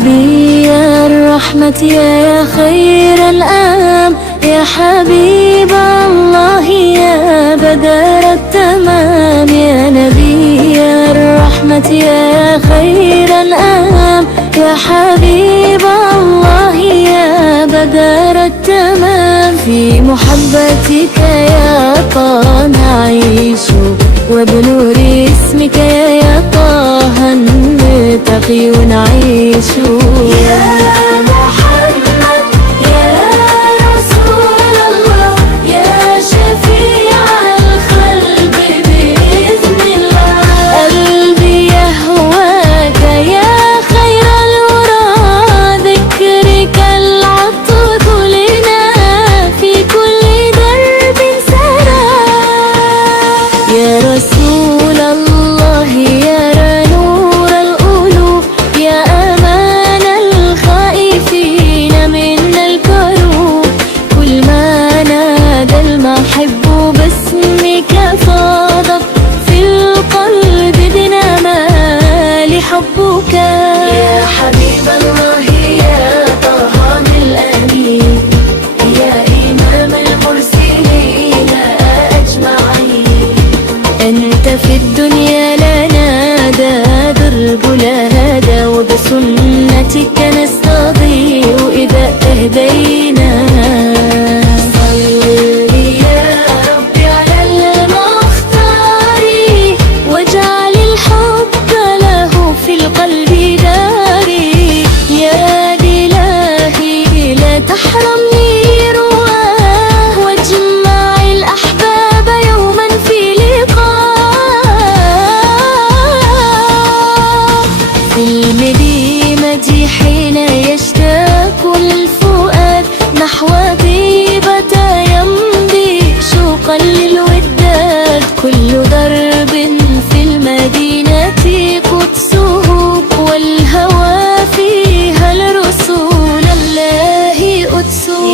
نبي الرحمة يا خير الأنام، يا حبيب الله يا بدر التمام. يا نبي الرحمة يا خير الأنام، يا حبيب الله يا بدر التمام. في محبتك يا طه نعيش، وبنور اسمك يا طه نرتقي ونعيش. يا محمد يا رسول الله، يا شفيع الخلق بإذن الله. قلبي يهواك يا خير الورى، ذكرك العطر لنا في كل درب سرى. يا رسول الله يا نور القلوب، يا أمان الخائفين من الكروب. كل ما نادى المحب باسمك فاضت في القلب دينما لحبك. يا حبيب الله يا طه الأمين، يا إمام المرسلين أجمعين. أنت في الدنيا لنا درب الهدى، وبسنتك نستضيء إذا اهدينا. صل يا ربي على المختار، واجعل الحب له في القلب داري. يا إلهي لا تحرمني رواه، واجمع الأحباب يوما في لقاء. في المدينة حين يشتاق الفؤاد نحو طيبة يمضي شوقا للوداد. كل درب في المدينة قدسه، والهوى فيها الرسول الله قدسه.